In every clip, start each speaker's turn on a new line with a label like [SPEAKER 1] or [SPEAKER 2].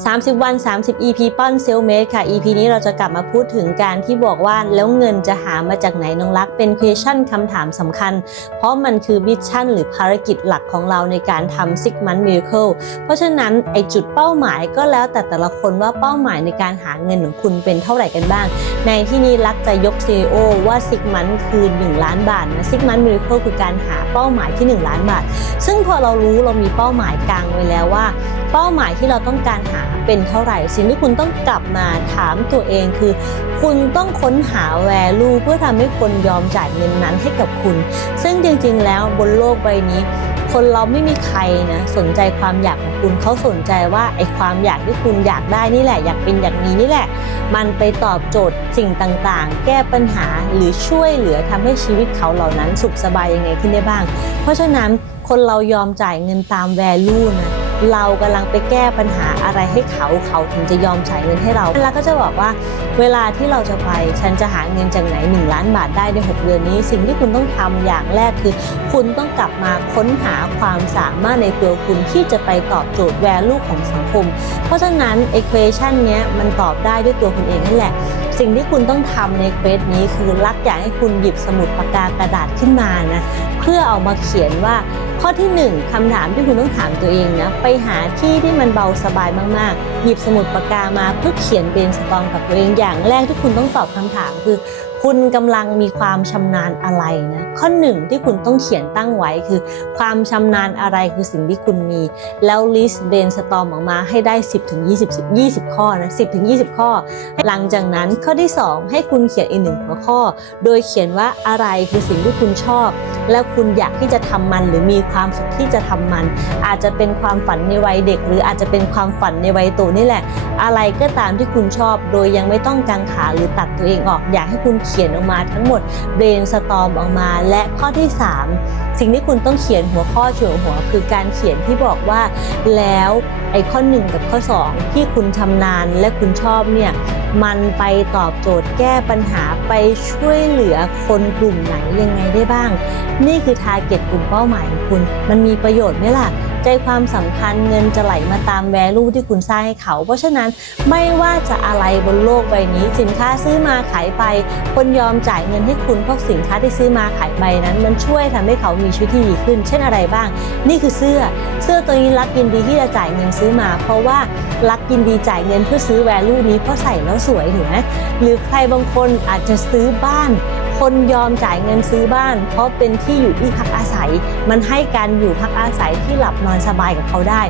[SPEAKER 1] 30 วัน 30 EP ป้อนเซลเมดค่ะ EP นี้เราจะกลับมาพูดถึงการที่บอกว่าแล้วเงินจะหามาจากไหนน้องรักเป็น question คำถามสำคัญ เพราะมันคือมิชชั่นหรือภารกิจหลักของเราในการทำ Six Month Miracle เพราะฉะนั้นไอจุดเป้าหมายก็แล้วแต่แต่ละคนว่าเป้าหมายในการหาเงินของคุณเป็นเท่าไหร่กันบ้าง ในที่นี้รักจะยก CEO ว่า Six Month คือ 1 ล้านบาทนะ Six Month Miracle คือการหาเป้าหมายที่ 1 ล้านบาท ซึ่งพอเรารู้เรามีเป้าหมายกลางไว้แล้วว่า เป้าหมายที่เราต้องการหาเป็นเท่าไหร่ สิ่งที่คุณต้องกลับมาถามตัวเองคือ คุณต้องค้นหา value เพื่อทำให้คนยอมจ่ายเงินนั้นให้กับคุณ ซึ่งจริงๆ แล้วบนโลกใบนี้ คนเราไม่มีใครนะสนใจความอยากของคุณเขาสนใจว่าไอ้ความอยากที่คุณอยากได้นี่แหละ อยากเป็นอย่างนี้นี่แหละ มันไปตอบโจทย์สิ่งต่างๆ แก้ปัญหาหรือช่วยเหลือทำให้ชีวิตเขาเหล่านั้นสุขสบายยังไงขึ้นได้บ้าง เพราะฉะนั้นคนเรายอมจ่ายเงินตาม value นะ เรากำลังไปแก้ปัญหาอะไรให้เขาเขาถึงจะยอมจ่ายเงินให้เราแล้วก็จะบอกว่า เวลาที่เราจะไปฉันจะหาเงินจากไหน 1 ล้านบาทได้ใน 6 เดือนนี้ สิ่งที่คุณต้องทำอย่างแรกคือ คุณต้องกลับมาค้นหาความสามารถในตัวคุณที่จะไปตอบโจทย์ value ของสังคม เพราะฉะนั้น equation เนี้ยมันตอบได้ด้วยตัวคุณเองนั่นแหละ สิ่งที่คุณต้องทำในเควสนี้คือรักอยากให้คุณหยิบสมุดปากกากระดาษขึ้นมานะเพื่อเอามาเขียนว่า ข้อที่ 1คำถามที่คุณต้องถามตัวเองนะ ไปหาที่ที่มันเบาสบายมากๆ หยิบสมุดปากกามาเพื่อเขียนเบนสตอมกับตัวเองอย่างแรกที่คุณต้องตอบคำถามคือ คุณกำลังมีความชำนาญอะไรนะข้อหนึ่งที่คุณต้องเขียนตั้งไว้คือ ความชำนาญอะไรคือสิ่งที่คุณมี แล้วลิสต์เบนสตอมออกมาให้ได้ 10ถึง20 20 ข้อนะ10ถึง20 ข้อ หลังจากนั้นข้อที่ 2 ให้คุณเขียนอีกหนึ่งหัวข้อ โดยเขียนว่าอะไรคือสิ่งที่คุณชอบ แล้วคุณอยากที่จะทำมันหรือมีความสุขที่จะทำมัน อาจจะเป็นความฝันในวัยเด็ก หรืออาจจะเป็นความฝันในวัยโตนี่แหละ อะไรก็ตามที่คุณชอบ โดยยังไม่ต้องกังขาหรือตัดตัวเองออกอยากให้คุณเขียนออกมาทั้งหมดเบรนสตอมออกมา และข้อที่ 3 สิ่งที่คุณต้องเขียนหัวข้อช่วหัว คือการเขียนที่บอกว่าแล้วไอ้ข้อ 1 กับข้อ 2 ที่คุณชำนาญและคุณชอบเนี่ย มันไปตอบโจทย์แก้ปัญหาไปช่วยเหลือคนกลุ่มไหนยังไงได้บ้าง นี่คือทาร์เก็ตกลุ่มเป้าหมายของคุณ มันมีประโยชน์ไหมล่ะ ใจความสำคัญเงินจะไหลมาตามแวลูที่คุณสร้างให้เขา เพราะฉะนั้นไม่ว่าจะอะไรบนโลกใบนี้ สินค้าซื้อมาขายไป คนยอมจ่ายเงินให้คุณเพราะสินค้าที่ซื้อมาขายไปนั้น มันช่วยทำให้เขามีชีวิตที่ดีขึ้น เช่นอะไรบ้าง นี่คือเสื้อ เสื้อตัวนี้รักยินดีที่จะจ่ายเงินซื้อมา เพราะว่ารักยินดีจ่ายเงินเพื่อซื้อแวลูนี้เพราะใส่แล้วสวยถูกไหมหรือใครบางคนอาจจะซื้อบ้านคนยอมจ่ายเงินซื้อบ้าน เพราะเป็นที่อยู่ที่พักอาศัย มันให้การอยู่พักอาศัยที่หลับนอนสบายกับเขาได้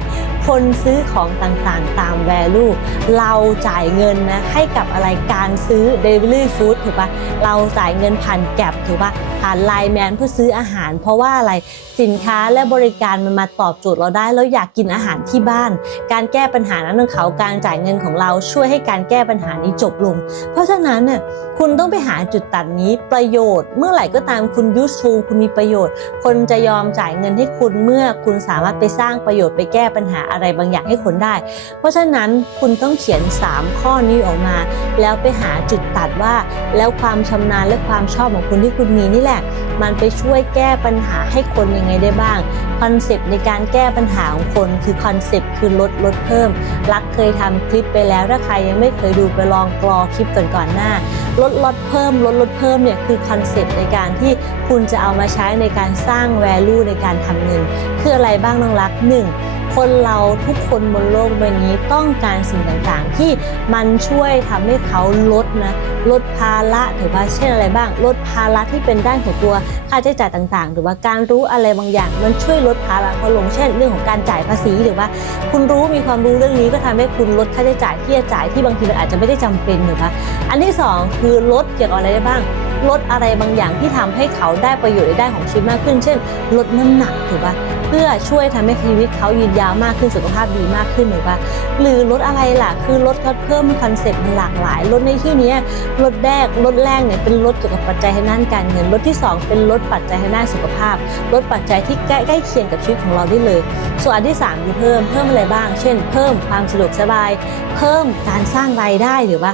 [SPEAKER 1] คนซื้อของต่างๆ ตาม value เราจ่ายเงินนะให้กับอะไรการซื้อ delivery food ถูกปะเราจ่ายเงินผ่านแก็บถูกปะผ่านไลน์แมนเพื่อซื้ออาหาร เพราะว่าอะไรสินค้าและบริการมันมาตอบโจทย์เราได้แล้วอยากกินอาหารที่บ้าน การแก้ปัญหานั้นของเขาการจ่ายเงินของเราช่วยให้การแก้ปัญหานี้จบลง เพราะฉะนั้นน่ะคุณต้องไปหาจุดตัดนี้ประโยชน์ เมื่อไหร่ก็ตามคุณ useful คุณมีประโยชน์ คนจะยอมจ่ายเงินให้คุณเมื่อคุณสามารถไปสร้างประโยชน์ไปแก้ปัญหาอะไรบางอย่างให้คนได้ เพราะฉะนั้นคุณต้องเขียน 3 ข้อนี้ออกมา แล้วไปหาจุดตัดว่า แล้วความชำนาญและความชอบของคุณที่คุณมีนี่แหละ มันไปช่วยแก้ปัญหาให้คนยังไงได้บ้างคอนเซปต์ในการแก้ปัญหาของคนคือคอนเซปต์คือลดลดเพิ่ม รักเคยทำคลิปไปแล้วถ้าใครยังไม่เคยดูไปลองกรอคลิปก่อนก่อนหน้าลดลดเพิ่มลดลดเพิ่มเนี่ยคือคอนเซปต์ในการที่คุณจะเอามาใช้ในการสร้าง value ในการทำเงิน คืออะไรบ้างน้องรัก 1. คนเราทุกคนบนโลกใบนี้ต้องการสิ่งต่างๆ ที่มันช่วยทำให้เขาลดนะลดภาระถือว่าเช่นอะไรบ้าง ลดภาระที่เป็นด้านของตัวค่าใช้จ่ายต่างๆ หรือว่าการรู้อะไรบางอย่าง มันช่วยลดภาระเขาลงเช่น เรื่องของการจ่ายภาษีหรือว่า คุณรู้มีความรู้เรื่องนี้ก็ทำให้คุณลดค่าใช้จ่ายที่จะจ่ายที่บางทีมันอาจจะไม่ได้จำเป็นหรือว่าอันที่สองคือลดเกี่ยวกับอะไรได้บ้างลดอะไรบางอย่างที่ทำให้เขาได้ประโยชน์ในด้านของชีวิตมากขึ้น เช่น ลดน้ำหนักถูกปะเพื่อช่วยทำให้ชีวิตเขายืนยาวมากขึ้นสุขภาพดีมากขึ้นถูกปะหรือลดอะไรล่ะคือลดก็เพิ่มคอนเซ็ปต์มันหลากหลายลดในที่นี้ลดแรกลดแรกเนี่ยเป็นลดเกี่ยวกับปัจจัยทางด้านการเงินลดที่สองเป็นลดปัจจัยทางด้านสุขภาพ ลดปัจจัยที่ใกล้ใกล้เคียงกับชีวิตของเราได้เลย ส่วนอันที่สามคือเพิ่มเพิ่มอะไรบ้าง เช่น เพิ่มความสะดวกสบาย เพิ่มการสร้างรายได้หรือว่า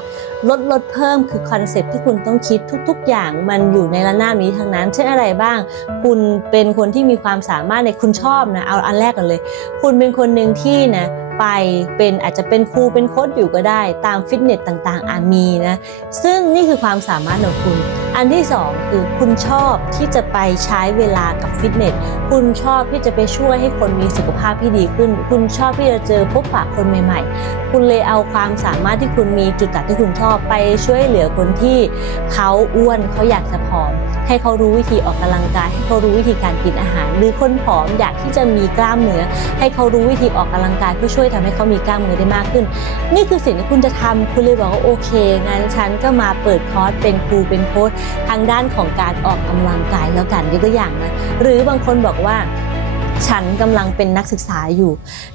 [SPEAKER 1] ลดลดเพิ่มคือคอนเซ็ปต์ที่คุณต้องคิดทุก ๆ อย่างมันอยู่ในระนาบนี้ทั้งนั้นเช่นอะไรบ้าง คุณเป็นคนที่มีความสามารถในคุณชอบนะเอาอันแรกก่อนเลย คุณเป็นคนหนึ่งที่นะไปเป็นอาจจะเป็นครูเป็นโค้ชอยู่ก็ได้ ตามฟิตเนสต่างๆอามีนะซึ่งนี่คือความสามารถของคุณอันที่สองคือคุณชอบที่จะไปใช้เวลากับฟิตเนส คุณชอบที่จะไปช่วยให้คนมีสุขภาพที่ดีขึ้น คุณชอบที่จะเจอพบปะคนใหม่ ๆ คุณเลยเอาความสามารถที่คุณมีจุดตัดที่คุณชอบไปช่วยเหลือคนที่เขาอ้วนเขาอยากจะผอม ให้เขารู้วิธีออกกำลังกาย ให้เขารู้วิธีการกินอาหาร หรือคนผอมอยากที่จะมีกล้ามเนื้อ ให้เขารู้วิธีออกกำลังกายเพื่อช่วยทำให้เขามีกล้ามเนื้อได้มากขึ้น นี่คือสิ่งที่คุณจะทำคุณเลยบอกว่าโอเคงั้นฉันก็มาเปิดคอร์สเป็นครูเป็นโค้ชทางด้านของการออกกำลังกายแล้วกันยกตัวอย่างนะหรือบางคนบอกว่า ฉันกำลังเป็นนักศึกษาอยู่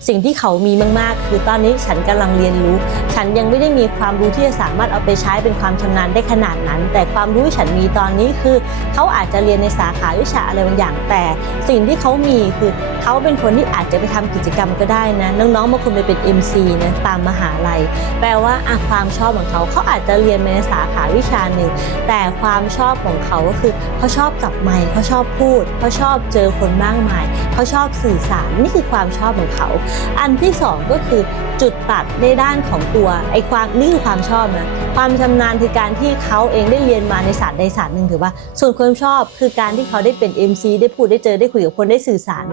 [SPEAKER 1] สิ่งที่เขามีมากๆ คือตอนนี้ฉันกำลังเรียนรู้ ฉันยังไม่ได้มีความรู้ที่จะสามารถเอาไปใช้เป็นความชำนาญได้ขนาดนั้น แต่ความรู้ที่ฉันมีตอนนี้คือ เขาอาจจะเรียนในสาขาวิชาอะไรบางอย่าง แต่สิ่งที่เขามีคือเขาเป็นคนที่อาจจะไปทำกิจกรรมก็ได้นะน้องๆบางคนไปเป็น MC นะตามมหาลัย แปลว่าความชอบของเขาเขาอาจจะเรียนในสาขาวิชาหนึ่งแต่ความชอบของเขาก็คือเขาชอบจับไมค์เขาชอบพูดเขาชอบเจอคนมากมายเขาชอบสื่อสารนี่คือความชอบของเขา อันที่สองก็คือจุดตัดในด้านของตัวไอ้ความนี่คือความชอบนะความชำนาญคือการที่เขาเองได้เรียนมาในศาสตร์ใดศาสตร์หนึ่งถือว่า ส่วนความชอบคือการที่เขาได้เป็น MC ได้พูดได้เจอได้คุยกับคนได้สื่อสาร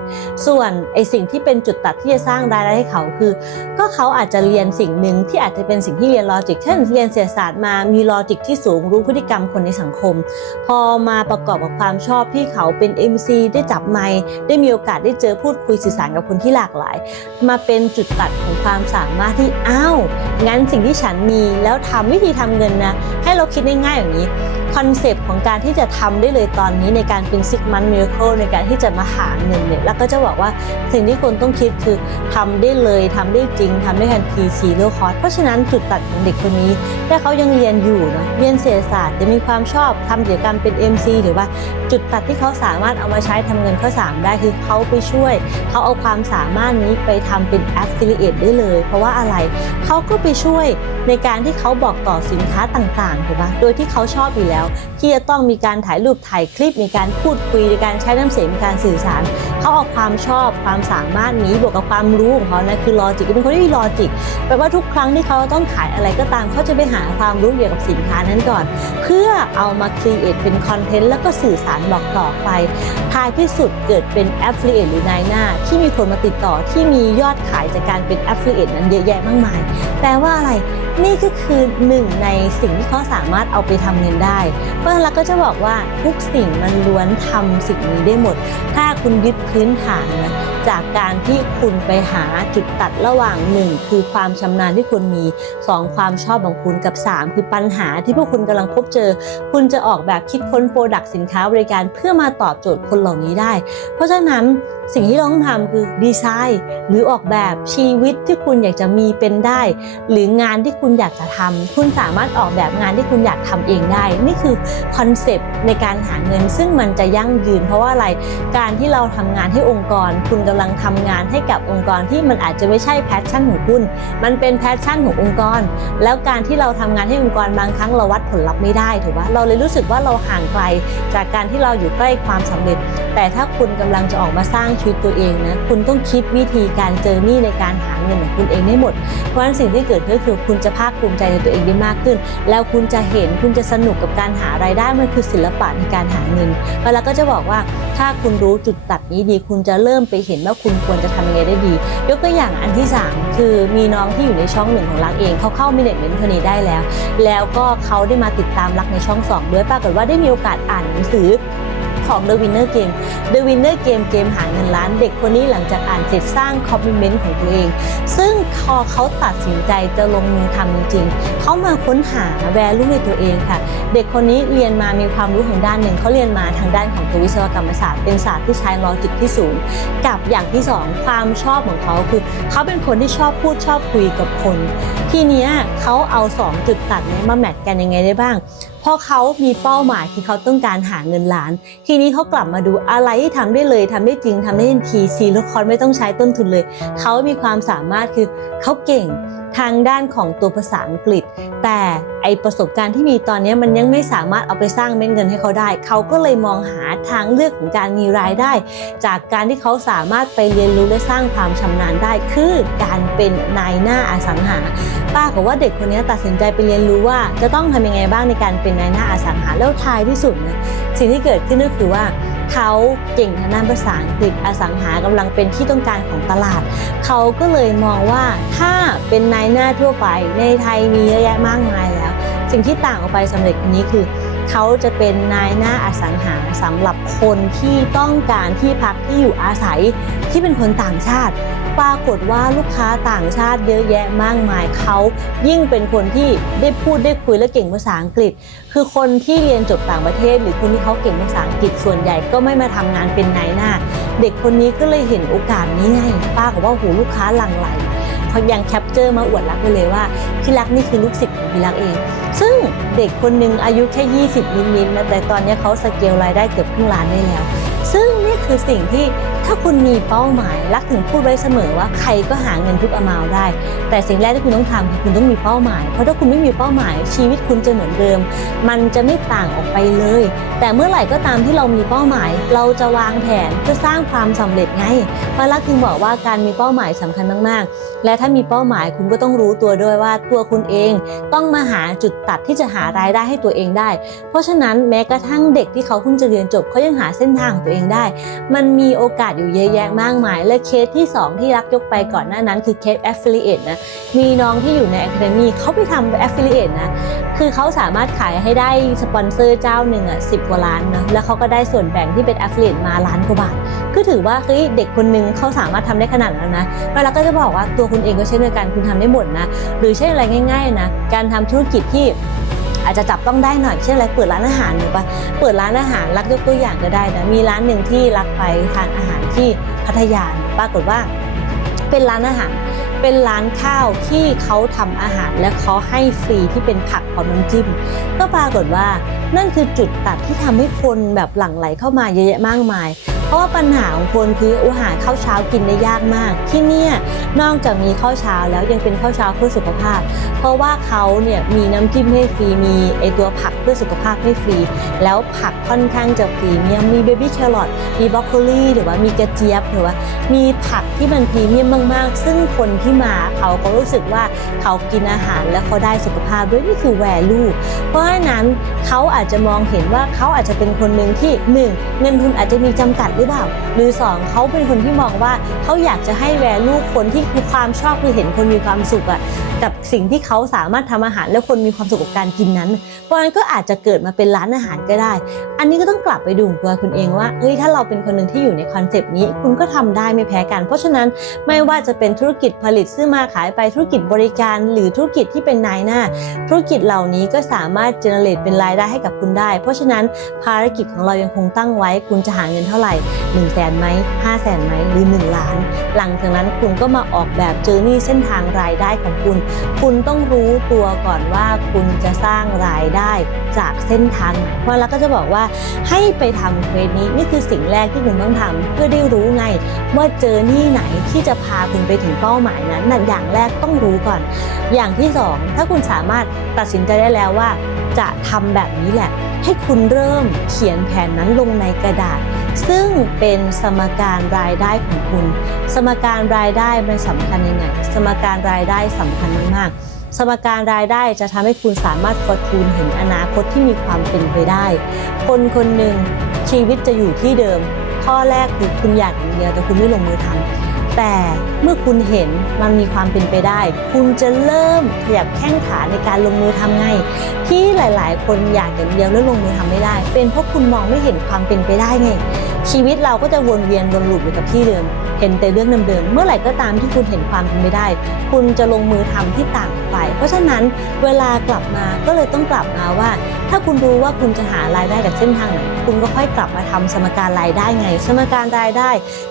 [SPEAKER 1] ส่วนไอ้สิ่งที่เป็นจุดตัดที่จะสร้างรายได้ให้เขาคือ ก็เขาอาจจะเรียนสิ่งหนึ่งที่อาจจะเป็นสิ่งที่เรียนลอจิกเช่นเรียนเศรษฐศาสตร์มามีลอจิกที่สูงรู้พฤติกรรมคนในสังคม พอมาประกอบกับความชอบที่เขาเป็น MC ได้จับไมค์ได้มีโอกาสได้เจอพูดคุยสื่อสารกับคนที่หลากหลาย มาเป็นจุดตัดของความสามารถที่อ้าวงั้นสิ่งที่ฉันมีแล้วทำวิธีทำเงินนะให้เราคิดง่ายๆอย่างนี้คอนเซปต์ของการที่จะทำได้เลยตอนนี้ในการเป็นซิกมันมิราเคิลในการที่จะมาหาเงินเนี่ยแล้วก็จะบอกว่าสิ่งที่คนต้องคิดคือทำได้เลยทำได้จริงทำได้ทันทีซีโร่คอร์สเพราะฉะนั้นจุดตัดของเด็กคนนี้ถ้าเขายังเรียนอยู่เนอะเรียนเศรษฐศาสตร์จะมีความชอบทำกิจกรรมเป็น MC หรือว่าจุดตัดที่เขาสามารถเอามาใช้ทำเงินข้อสามได้คือเขาไปช่วย เขาเอาความสามารถนี้ไปทำเป็น affiliate ได้เลย เพราะว่าอะไรเขาก็ไปช่วยในการที่เขาบอกต่อสินค้าต่างๆถูกปะโดยที่เขาชอบอยู่แล้วที่จะต้องมีการถ่ายรูปถ่ายคลิปมีการพูดคุยในการใช้น้ำเสียงในการสื่อสาร เขาเอาความชอบความสามารถนี้บวกกับความรู้ของเขานะคือลอจิกเป็นคนที่มีลอจิกแปลว่าทุกครั้งที่เขาต้องขายอะไรก็ตามเขาจะไปหาความรู้เกี่ยวกับสินค้านั้นก่อน เพื่อเอามาครีเอทเป็นคอนเทนต์แล้วก็สื่อสารบอกต่อไปท้ายที่สุดเกิดเป็น affiliate หรือนายหน้า ที่มีคนมาติดต่อที่มียอดขายจากการเป็น affiliate นั้นเยอะแยะมากมาย แปลว่าอะไรนี่ก็คือหนึ่งในสิ่งที่เขาสามารถเอาไปทำเงินได้เพราะฉะนั้นเราก็จะบอกว่าทุกสิ่งมันล้วนทำสิ่งนี้ได้หมด ถ้าคุณยึดพื้นฐานนะจากการที่คุณไปหาจุดตัดระหว่างหนึ่งคือความชำนาญที่คุณมีสองความชอบของคุณกับสามคือปัญหาที่พวกคุณกำลังพบเจอ คุณจะออกแบบคิดค้นโปรดักต์สินค้าบริการเพื่อมาตอบโจทย์คนเหล่านี้ได้ เพราะฉะนั้น สิ่งที่เราต้องทำคือดีไซน์หรือออกแบบชีวิตที่คุณอยากจะมีเป็นได้ หรืองานที่คุณอยากจะทำคุณสามารถออกแบบงานที่คุณอยากทำเองได้ นี่คือคอนเซปต์ในการหาเงิน ซึ่งมันจะยั่งยืน เพราะว่าอะไรการที่เราทำงานให้องค์กร คุณกำลังทำงานให้กับองค์กรที่มันอาจจะไม่ใช่แพชชั่นของคุณ มันเป็นแพชชั่นขององค์กร แล้วการที่เราทำงานให้องค์กรบางครั้งเราวัดผลลัพธ์ไม่ได้ถูกปะเราเลยรู้สึกว่าเราห่างไกล จากการที่เราอยู่ใกล้ความสำเร็จ แต่ถ้าคุณกำลังจะออกมาสร้างชีวิตตัวเองนะคุณต้องคิดวิธีการเจอหนี่ในการหาเงินของคุณเองให้หมด เพราะฉะนั้นสิ่งที่เกิดขึ้นคือคุณจะภาคภูมิใจในตัวเองได้มากขึ้น แล้วคุณจะเห็นคุณจะสนุกกับการหารายได้มันคือศิลปะในการหาเงินแล้วก็จะบอกว่าถ้าคุณรู้จุดตัดนี้ดี คุณจะเริ่มไปเห็นว่าคุณควรจะทำยังไงได้ดี ยกตัวอย่างอันที่สามคือมีน้องที่อยู่ในช่องหนึ่งของรักเองเขาเข้ามิเน็ตเมนทนีได้แล้ว แล้วก็เขาได้มาติดตามรักในช่องสองด้วยปรากฏว่าได้มีโอกาสอ่านหนังสือ ของ The Winner Game The Winner Game เกมหาเงินล้านเด็กคนนี้หลังจากอ่านเสร็จสร้างคอมมิเมนต์ของตัวเอง ซึ่งพอเขาตัดสินใจจะลงมือทำจริงๆเขามาค้นหาแวลูในตัวเองค่ะ เด็กคนนี้เรียนมามีความรู้ทางด้านหนึ่งเขาเรียนมาทางด้านของตัววิศวกรรมศาสตร์เป็นศาสตร์ที่ใช้ลอจิกที่สูง กับอย่างที่สองความชอบของเขาคือ เขาเป็นคนที่ชอบพูดชอบคุยกับคน ทีเนี้ยเขาเอาสองจุดตัดนี้มาแมทกันยังไงได้บ้างเพราะเขามีเป้าหมายที่เขาต้องการหาเงินล้าน ทีนี้เขากลับมาดูอะไรที่ทำได้เลยทำได้จริงทำได้ทันทีซีลูกคอนไม่ต้องใช้ต้นทุนเลย เขามีความสามารถคือเขาเก่ง ทางด้านของตัวภาษาอังกฤษ แต่ไอประสบการณ์ที่มีตอนนี้มันยังไม่สามารถเอาไปสร้างเม็ดเงินให้เขาได้ เขาก็เลยมองหาทางเลือกของการมีรายได้ จากการที่เขาสามารถไปเรียนรู้และสร้างความชำนาญได้ คือการเป็นนายหน้าอสังหา ป้าบอกว่าเด็กคนนี้ตัดสินใจไปเรียนรู้ว่า จะต้องทำยังไงบ้างในการเป็นนายหน้าอสังหาแล้วท้ายที่สุดนะสิ่งที่เกิดขึ้นก็คือว่า เขาเก่งทางด้านภาษาอังกฤษอสังหากำลังเป็นที่ต้องการของตลาด เขาก็เลยมองว่าถ้าเป็นนายหน้าทั่วไปในไทยมีเยอะแยะมากมายแล้ว สิ่งที่ต่างออกไปสำเร็จคนนี้คือ เขาจะเป็นนายหน้าอสังหาสำหรับคนที่ต้องการที่พักที่อยู่อาศัยที่เป็นคนต่างชาติ ปรากฏว่าลูกค้าต่างชาติเยอะแยะมากมายเขา ยิ่งเป็นคนที่ได้พูดได้คุยและเก่งภาษาอังกฤษ คือคนที่เรียนจบต่างประเทศ หรือคนที่เขาเก่งภาษาอังกฤษส่วนใหญ่ก็ไม่มาทำงานเป็นนายหน้า เด็กคนนี้ก็เลยเห็นโอกาสนี้ไงป้าบอกว่าโหลูกค้าหลั่งไหล เขายังแคปเจอร์มาอวดรักไปเลยว่าพี่รักนี่คือลูกศิษย์ของพี่รักเอง ซึ่งเด็กคนหนึ่งอายุแค่ 20 นิดๆนะแต่ตอนนี้เขาสเกลรายได้เกือบครึ่งล้านได้แล้ว ซึ่งนี่คือสิ่งที่ ถ้าคุณมีเป้าหมายรักถึงพูดไว้เสมอว่าใครก็หาเงินทุกอมาวได้ แต่สิ่งแรกที่คุณต้องทำคือคุณต้องมีเป้าหมาย เพราะถ้าคุณไม่มีเป้าหมาย ชีวิตคุณจะเหมือนเดิม มันจะไม่ต่างออกไปเลย แต่เมื่อไหร่ก็ตามที่เรามีเป้าหมาย เราจะวางแผนเพื่อสร้างความสำเร็จไงมารักถึงบอกว่าการมีเป้าหมายสำคัญมากๆ และถ้ามีเป้าหมายคุณก็ต้องรู้ตัวด้วยว่าตัวคุณเองต้องมาหาจุดตัดที่จะหารายได้ให้ตัวเองได้ เพราะฉะนั้นแม้กระทั่งเด็กที่เขาเพิ่งจะเรียนจบเขายังหาเส้นทางของตัวเองได้ มันมีโอกาสอยู่เยอะแยะมากมาย และเคสที่ 2 ที่รักยกไปก่อนหน้านั้นคือเคส affiliate นะ มีน้องที่อยู่ใน academy เขาไปทำ affiliate นะ คือเขาสามารถขายให้ได้สปอนเซอร์เจ้าหนึ่งอะสิกว่าล้านนะ แล้วเขาก็ได้ส่วนแบ่งที่เป็น affiliate มาล้านกว่าบาท ก็ถือว่าเฮ้ยเด็กคนหนึงเขาสามารถทำได้ขนาดนั้นนะแล้วเราก็จะบอกว่าตัวคุณเองก็เช่นเดียวกันคุณทำได้หมดนะ หรือเช่นอะไรง่าย ๆ นะ การทำธุรกิจที่ อาจจะจับต้องได้หน่อยเช่นอะไรเปิดร้านอาหารหรือปะเปิดร้านอาหารรักยกตัวอย่างก็ได้นะมีร้านหนึ่งที่รักไปทานอาหารที่พัทยาปรากฏว่า เป็นร้านอาหารเป็นร้านข้าวที่เขาทำอาหารและเขาให้ฟรีที่เป็นผักพร้อมน้ำจิ้ม ก็ปรากฏว่านั่นคือจุดตัดที่ทำให้คนแบบหลั่งไหลเข้ามาเยอะแยะมากมาย เพราะว่าปัญหาของคนคืออาหารข้าวเช้ากินได้ยากมาก ที่เนี่ยนอกจากมีข้าวเช้าแล้วยังเป็นข้าวเช้าเพื่อสุขภาพ เพราะว่าเขาเนี่ยมีน้ำจิ้มให้ฟรีมีไอตัวผักเพื่อสุขภาพให้ฟรี แล้วผักค่อนข้างจะพรีเมียมมีเบบี้แครอทมีบรอกโคลีหรือว่ามีกระเจี๊ยบหรือว่ามีผักที่มันพรีเมียมมาก ๆ ซึ่งคนที่มาเขาก็รู้สึกว่าเขากินอาหารและเขาได้สุขภาพด้วยนี่คือแวลูเพราะฉะนั้นเขาอาจจะมองเห็นว่าเขาอาจจะเป็นคนหนึ่งที่หนึ่งเงินทุนอาจจะมีจำกัดหรือเปล่า หรือสองเขาเป็นคนที่มองว่าเขาอยากจะให้แวลูคนที่คือความชอบคือเห็นคนมีความสุขอะ กับสิ่งที่เขาสามารถทำอาหารและคนมีความสุขกับการกินนั้น เพราะนั้นก็อาจจะเกิดมาเป็นร้านอาหารก็ได้ อันนี้ก็ต้องกลับไปดูตัวคุณเองว่าเฮ้ยถ้าเราเป็นคนหนึ่งที่อยู่ในคอนเซปต์นี้ คุณก็ทำได้ไม่แพ้กัน เพราะฉะนั้นไม่ว่าจะเป็นธุรกิจผลิตซื้อมาขายไปธุรกิจบริการ หรือธุรกิจที่เป็นนายหน้า ธุรกิจเหล่านี้ก็สามารถเจเนเรตเป็นรายได้ให้กับคุณได้ เพราะฉะนั้นภารกิจของเรายังคงตั้งไว้ คุณจะหาเงินเท่าไหร่1นึ่งแสนไหมห้าแสนไหมหรือ 1 ล้าน หลังจากนั้นคุณก็มาออกแบบเจอร์นี่เส้นทางรายได้ของคุณคุณต้องรู้ตัวก่อนว่าคุณจะสร้างรายได้จากเส้นทางไหนเพราะแล้วก็จะบอกว่าให้ไปทำเควสนี้นี่คือสิ่งแรกที่คุณต้องทำเพื่อได้รู้ไง ว่าเจอนี่ไหนที่จะพาคุณไปถึงเป้าหมายนั้นนั่นอย่างแรกต้องรู้ก่อน อย่างที่สองถ้าคุณสามารถตัดสินใจได้แล้วว่า จะทำแบบนี้แหละ ให้คุณเริ่มเขียนแผนนั้นลงในกระดาษ ซึ่งเป็นสมการรายได้ของคุณ สมการรายได้มันสำคัญยังไง สมการรายได้สำคัญมากๆ สมการรายได้จะทำให้คุณสามารถฟอร์ทูนเห็นอนาคตที่มีความเป็นไปได้ คนคนหนึ่งชีวิตจะอยู่ที่เดิม ข้อแรกคือคุณอยากอย่างเดียวแต่คุณไม่ลงมือทำ แต่เมื่อคุณเห็นมันมีความเป็นไปได้ คุณจะเริ่มขยับแข้งขาในการลงมือทำไง ที่หลาย ๆ คนอยากอย่างเดียวแล้วลงมือทำไม่ได้ เป็นเพราะคุณมองไม่เห็นความเป็นไปได้ไง ชีวิตเราก็จะวนเวียนวนลูปอยู่กับที่เดิม เห็นแต่เรื่องเดิมๆ เมื่อไหร่ก็ตามที่คุณเห็นความเป็นไปได้ คุณจะลงมือทำที่ต่างไป เพราะฉะนั้นเวลากลับมาก็เลยต้องกลับมาว่า ถ้าคุณรู้ว่าคุณจะหารายได้จากเส้นทางไหน คุณก็ค่อยกลับมาทำสมการรายได้ไง สมการรายได้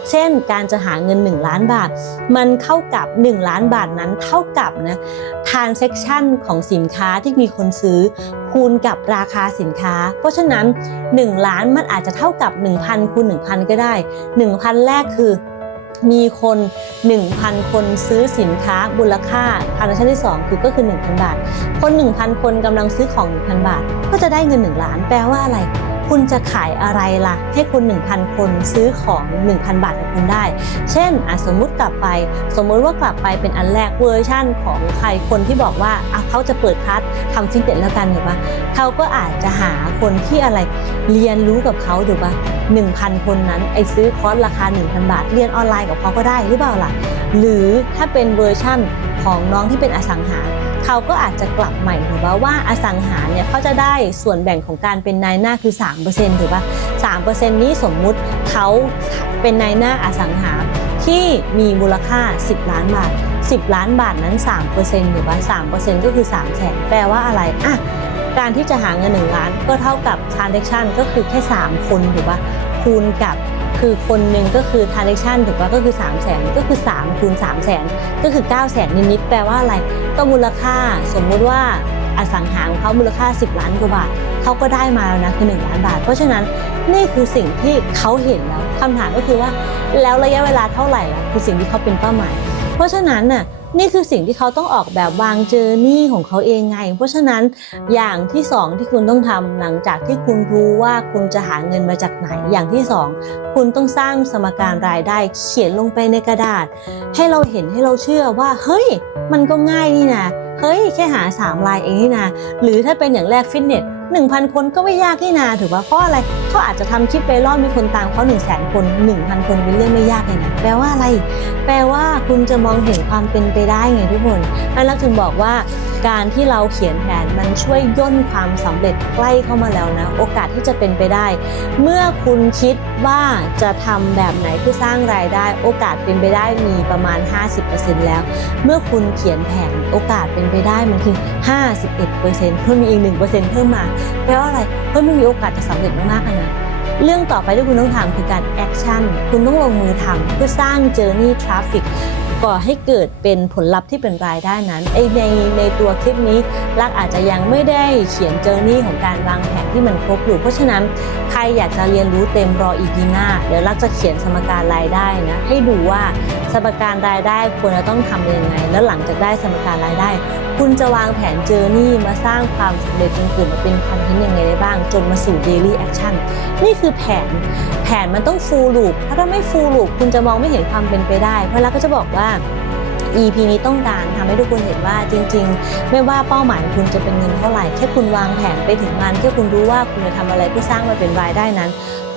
[SPEAKER 1] เช่น การจะหาเงิน 1 ล้านบาท มันเข้ากับ 1 ล้านบาทนั้นเท่ากับนะ transaction ของสินค้าที่มีคนซื้อ คูณกับราคาสินค้า เพราะฉะนั้น 1 ล้านมันอาจจะเท่ากับ 1,000คูณ1,000 ก็ได้ 1,000 แรกคือมีคน 1,000 คนซื้อสินค้ามูลค่าทางชั้นที่ 2 คือก็คือ 1,000 บาท คน 1,000 คนกำลังซื้อของ 1,000 บาท ก็จะได้เงิน 1 ล้าน แปลว่าอะไร คุณจะขายอะไรล่ะ ให้คน 1,000 คนซื้อของ 1,000 บาทกับคุณได้ เช่นอสมมุติกลับไป สมมุติว่ากลับไปเป็นอันแรกเวอร์ชั่นของใครคนที่บอกว่าเขาจะเปิดคลาสทำฟิตเนสแล้วกันถูกปะเขาก็อาจจะหาคนที่อะไรเรียนรู้กับเขาถูกปะ1,000 คนนั้นไอซื้อคอร์สราคา 1,000 บาท เรียนออนไลน์กับเขาก็ได้หรือเปล่าล่ะหรือถ้าเป็นเวอร์ชั่นของน้องที่เป็นอสังหา เขาก็อาจจะกลับใหม่ถูกปะว่าอสังหาเนี่ยเขาจะได้ส่วนแบ่งของการเป็นนายหน้าคือ 3%ถูกปะ3%นี้สมมุติเขาเป็นนายหน้าอสังหาที่มีมูลค่า 10 ล้านบาท 10 ล้านบาทนั้น3%ถูกปะ3%ก็คือ 3 แสนแปลว่าอะไรอะการที่จะหาเงิน 1 ล้านก็เท่ากับ transaction ก็คือแค่ 3 คนถูกปะคูณกับ คือคนหนึ่งก็คือ transaction ถูกปะก็คือ 3 0 0แสนก็คือ3คูณ3 0 0แสนก็คือ 9 0 0แสนนิดๆแปลว่าอะไร ก็มูลค่าสมมุติว่าอสังหาของเขามูลค่า 10 ล้านกว่าบาทเขาก็ได้มาแล้วนะคือ 1 ล้านบาท เพราะฉะนั้นนี่คือสิ่งที่เขาเห็นแล้วคำถามก็คือว่า แล้วระยะเวลาเท่าไหร่ล่ะคือสิ่งที่เขาเป็นเป้าหมาย เพราะฉะนั้นน่ะ นี่คือสิ่งที่เขาต้องออกแบบวางเจอร์นี่ของเขาเองไง เพราะฉะนั้นอย่างที่สองที่คุณต้องทำหลังจากที่คุณรู้ว่าคุณจะหาเงินมาจากไหนอย่างที่สองคุณต้องสร้างสมการรายได้เขียนลงไปในกระดาษ ให้เราเห็นให้เราเชื่อว่าเฮ้ย มันก็ง่ายนี่นะเฮ้ยแค่หา3ลายเองนี่นะหรือถ้าเป็นอย่างแรกฟิตเนส 1,000 คนก็ไม่ยากนี่นาถือว่าเพราะอะไรเขาอาจจะทำคลิปไปรอบมีคนตามเขา1 0 0 0 0 0คน 1,000 คนเป็นเรื่องไม่ยากเลยนะแปลว่าอะไร แปลว่าคุณจะมองเห็นความเป็นไปได้ไงทุกคนนั่นเราถึงบอกว่าการที่เราเขียนแผนมันช่วยย่นความสำเร็จใกล้เข้ามาแล้วนะ โอกาสที่จะเป็นไปได้ เมื่อคุณคิดว่าจะทำแบบไหนเพื่อสร้างรายได้ โอกาสเป็นไปได้มีประมาณ 50%แล้ว เมื่อคุณเขียนแผนโอกาสเป็นไปได้มันคือ 51%เพิ่มมีอีก 1%เพิ่มมาแปลว่าอะไรเพิ่มมันมีโอกาสจะสำเร็จมากๆเลยนะเรื่องต่อไปที่คุณต้องทำคือการแอคชั่นคุณต้องลงมือทำเพื่อสร้างเจอร์นี่ทราฟิกก่อให้เกิดเป็นผลลัพธ์ที่เป็นรายได้นั้นไอในในตัวคลิปนี้ลักอาจจะยังไม่ได้เขียนเจอร์นี่ของการวางแผนที่มันครบอยู่เพราะฉะนั้นใครอยากจะเรียนรู้เต็มรออีพีหน้าเดี๋ยวลักจะเขียนสมการรายได้นะให้ดูว่าสมการรายได้ควรจะต้องทำยังไง แล้วหลังจากได้สมการรายได้ คุณจะวางแผนเจอร์นี่มาสร้างความสำเร็จจนเกิดมาเป็นคอนเทนต์ยังไงได้บ้าง จนมาสู่ daily action นี่คือแผน แผนมันต้อง full loop เราะถ้าไม่ full loop คุณจะมองไม่เห็นความเป็นไปได้ เพราะแล้วก็จะบอกว่า EP นี้ต้องการทำให้ทุกคนเห็นว่าจริง ๆ ไม่ว่าเป้าหมายคุณจะเป็นเงินเท่าไหร่แค่คุณวางแผนไปถึงมันแค่คุณรู้ว่าคุณจะทำอะไรเพื่อสร้างมันเป็นรายได้นั้น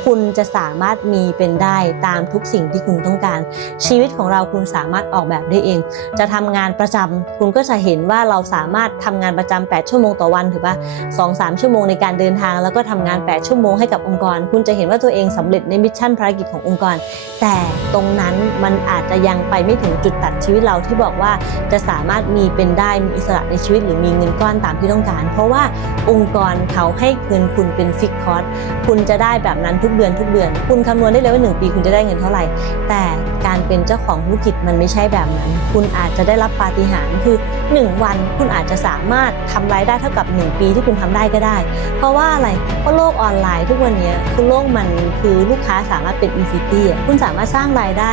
[SPEAKER 1] คุณจะสามารถมีเป็นได้ตามทุกสิ่งที่คุณต้องการ ชีวิตของเราคุณสามารถออกแบบได้เอง จะทำงานประจำคุณก็จะเห็นว่าเราสามารถทำงานประจำ8ชั่วโมงต่อวันถือว่าสองสามชั่วโมงในการเดินทาง แล้วก็ทำงาน 8 ชั่วโมงให้กับองค์กร คุณจะเห็นว่าตัวเองสำเร็จในมิชชั่นภารกิจขององค์กร แต่ตรงนั้นมันอาจจะยังไปไม่ถึงจุดตัดชีวิตเราที่บอกว่าจะสามารถมีเป็นได้มีอิสระในชีวิตหรือมีเงินก้อนตามที่ต้องการ เพราะว่าองค์กรเขาให้เงินคุณเป็นฟิกคอร์สคุณจะได้แบบนั้นทุกเดือนทุกเดือน คุณคำนวณได้เลยว่าหนึ่งปีคุณจะได้เงินเท่าไหร่ แต่การเป็นเจ้าของธุรกิจมันไม่ใช่แบบนั้น คุณอาจจะได้รับปาฏิหาริย์คือ 1 วันคุณอาจจะสามารถทำรายได้เท่ากับ 1 ปีที่คุณทำได้ก็ได้ เพราะว่าอะไรเพราะโลกออนไลน์ทุกวันนี้คือโลกมันคือลูกค้าสามารถเป็นอินฟินิตี้คุณสามารถสร้างรายได้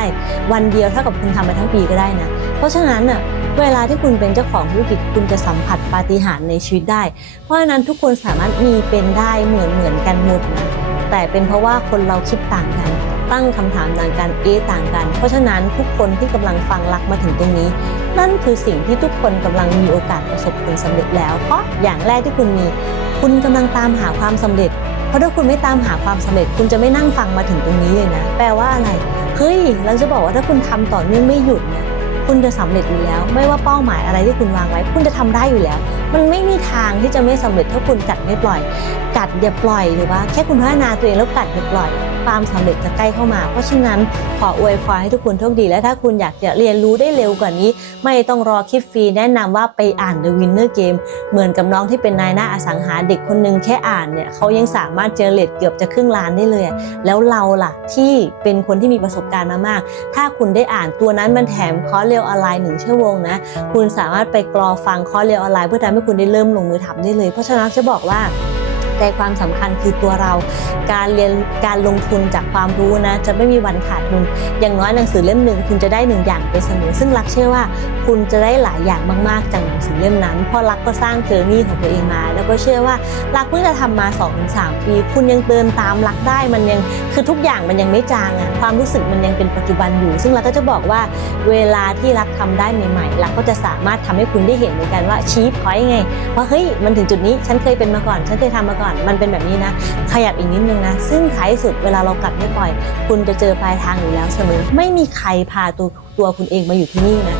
[SPEAKER 1] วันเดียวเท่ากับคุณทำไปทั้งปีก็ได้นะเพราะฉะนั้นอะเวลาที่คุณเป็นเจ้าของธุรกิจคุณจะสัมผัสปาฏิหาริย์ในชีวิตได้ เพราะฉะนั้นทุกคนสามารถมีเป็นได้เหมือนเหมือนกันหมดนะ แต่เป็นเพราะว่าคนเราคิดต่างกัน ตั้งคำถามต่างกันเอต่างกัน เพราะฉะนั้นทุกคนที่กำลังฟังรักมาถึงตรงนี้ นั่นคือสิ่งที่ทุกคนกำลังมีโอกาสประสบผลสำเร็จแล้ว เพราะอย่างแรกที่คุณมี คุณกำลังตามหาความสำเร็จ เพราะถ้าคุณไม่ตามหาความสำเร็จ คุณจะไม่นั่งฟังมาถึงตรงนี้เลยนะ แปลว่าอะไรเฮ้ยเราจะบอกว่าถ้าคุณทำต่อเนื่องไม่หยุดนะคุณจะสำเร็จอยู่แล้ว ไม่ว่าเป้าหมายอะไรที่คุณวางไว้ คุณจะทำได้อยู่แล้ว มันไม่มีทางที่จะไม่สำเร็จถ้าคุณกัดไม่ปล่อย กัดอย่าปล่อยหรือว่าแค่คุณพัฒนาตัวเองแล้วกัดอย่าปล่อย ความสำเร็จจะใกล้เข้ามา เพราะฉะนั้นขออวยพรให้ทุกคนโชคดี และถ้าคุณอยากจะเรียนรู้ได้เร็วกว่านี้ ไม่ต้องรอคลิปฟรีแนะนำว่าไปอ่าน The Winner Game เหมือนกับน้องที่เป็นนายหน้าอสังหาเด็กคนหนึ่งแค่อ่านเนี่ยเขายังสามารถเจเนเรตเกือบจะครึ่งล้านได้เลย แล้วเราล่ะที่เป็นคนที่มีประสบการณ์มามาก ถ้าคุณได้อ่านตัวนั้นมันแถมคอร์สเรียวออนไลน์หนึ่งชั่วโมงนะคุณสามารถไปกรอฟังคอร์สเรียวออนไลน์เพื่อทำให้คุณได้เริ่มลงมือทำได้เลย เพราะฉะนั้นจะบอกว่า ใจความสำคัญคือตัวเรา การเรียนการลงทุนจากความรู้นะ จะไม่มีวันขาดทุน อย่างน้อยหนังสือเล่มหนึ่งคุณจะได้หนึ่งอย่างไปเสมอ ซึ่งรักเชื่อว่าคุณจะได้หลายอย่างมากๆจากหนังสือเล่มนั้น เพราะรักก็สร้างเจอร์นี่ของตัวเองมา แล้วก็เชื่อว่ารักเพิ่งจะทำมา2-3ปี คุณยังเดินตามรักได้มันยังคือทุกอย่างมันยังไม่จางอะความรู้สึกมันยังเป็นปัจจุบันอยู่ ซึ่งรักก็จะบอกว่าเวลาที่รักทำได้ใหม่ๆรักก็จะสามารถทำให้คุณได้เห็นเหมือนกันว่าชี้พอยไงว่าเฮ้ยมันถึงจุดนี้ฉันเคยเป็นมาก่อน ฉันเคยทำมาก่อนมันเป็นแบบนี้นะ ขยับอีกนิดนึงนะ ซึ่งท้ายสุดเวลาเรากัดไม่ปล่อย คุณจะเจอปลายทางอยู่แล้วเสมอ ไม่มีใครพาตัวตัวคุณเองมาอยู่ที่นี่นะ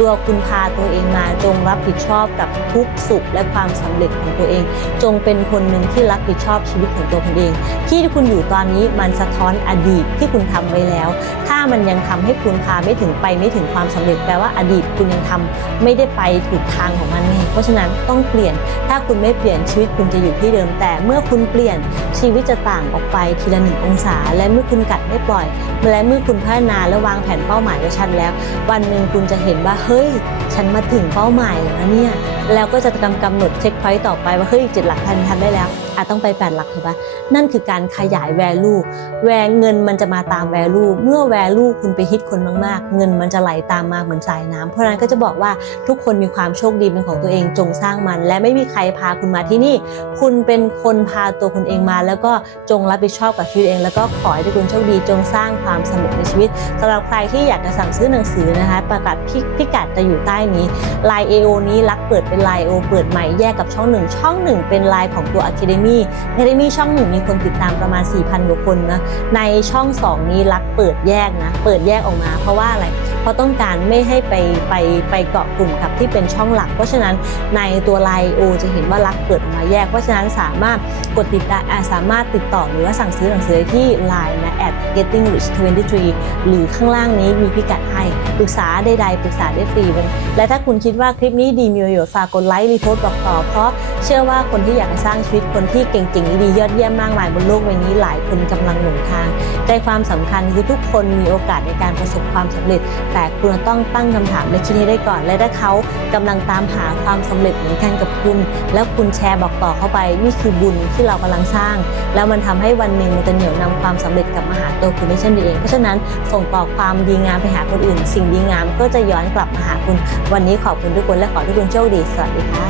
[SPEAKER 1] ตัวคุณพาตัวเองมาจงรับผิดชอบกับทุกสุขและความสำเร็จของตัวเอง จงเป็นคนหนึ่งที่รับผิดชอบชีวิตของตัวคุณเอง ที่ที่คุณอยู่ตอนนี้มันสะท้อนอดีตที่คุณทำไว้แล้ว ถ้ามันยังทำให้คุณพาไม่ถึงไปไม่ถึงความสำเร็จแปลว่าอดีตคุณยังทำไม่ได้ไปถูกทางของมันไงเพราะฉะนั้นต้องเปลี่ยน ถ้าคุณไม่เปลี่ยนชีวิตคุณจะอยู่ที่เดิม แต่เมื่อคุณเปลี่ยนชีวิตจะต่างออกไปทีละหนึ่งองศา และเมื่อคุณกัดไม่ปล่อย และเมื่อคุณพัฒนาและวางแผนเป้าหมายไว้ชัดแล้ว วันหนึ่งคุณจะเห็นว่าเฮ้ย ฉันมาถึงเป้าหมายแล้วเนี่ยแล้วก็จะกำกำหนดเช็คพอยต์ต่อไปว่าเฮ้ยเจ็ดหลักทันทันได้แล้วอาจต้องไปแปดหลักถูกปะนั่นคือการขยาย value แวงเงินมันจะมาตาม value เมื่อ value คุณไปฮิตคนมากๆ เงินมันจะไหลตามมาเหมือนสายน้ำเพราะนั้นก็จะบอกว่าทุกคนมีความโชคดีเป็นของตัวเองจงสร้างมัน และไม่มีใครพาคุณมาที่นี่ คุณเป็นคนพาตัวคุณเองมา แล้วก็จงรับผิดชอบกับชีวิตเอง แล้วก็ขอให้ทุกคนโชคดีจงสร้างความสำเร็จในชีวิตสำหรับใครที่อยากจะสั่งซื้อหนังสือนะคะประกาศพิกัดจะอยู่ใต้นี้ไลน์ AO นี้รักเปิดเป็นไลน์ AO เปิดใหม่แยกกับช่องหนึ่งช่องหนึ่งเป็นไลน์ของตัว Academy Academy ช่องหนึ่งมีคนติดตามประมาณ 4,000กว่าคนนะในช่อง 2 นี้รักเปิดแยกนะ เปิดแยกออกมา เพราะว่าอะไรเพราะต้องการไม่ให้ไปไปไปเกาะกลุ่มกับที่เป็นช่องหลัก เพราะฉะนั้นในตัวไลน์โอจะเห็นว่ารักเปิดออกมาแยก เพราะฉะนั้นสามารถกดติดตามอ่าสามารถติดต่อหรือว่าสั่งซื้อหนังสือที่ Line นะ at getting rich 23 หรือข้างล่างนี้มีพิกัดให้ ปรึกษาใดๆปรึกษาได้ฟรีเป็นและถ้าคุณคิดว่าคลิปนี้ดีมีประโยชน์ฝากกดไลค์รีโพสต์บอกต่อ เพราะเชื่อว่าคนที่อยากจะสร้างชีวิตคนที่เก่งๆดียอดเยี่ยมมากมายบนโลกใบนี้หลายคนกำลังหลงทางใจความสำคัญคือทุกคนมีโอกาสในการประสบความสำเร็จ แต่คุณต้องตั้งคำถามและคิดให้ได้ก่อน และถ้าเขากำลังตามหาความสำเร็จเหมือนกันกับคุณ แล้วคุณแชร์บอกต่อเข้าไปนี่คือบุญที่เรากำลังสร้าง แล้วมันทำให้วันหนึ่งมันจะเหนี่ยวนำความสำเร็จกลับมาหาตัวคุณได้เช่นเดียวเองเพราะฉะนั้นส่งต่อความดีงามไปหาคนอื่นสิ่งดีงามก็จะย้อนกลับมาหาคุณ วันนี้ขอบคุณทุกคนและขอให้ทุกคนโชคดี สวัสดีค่ะ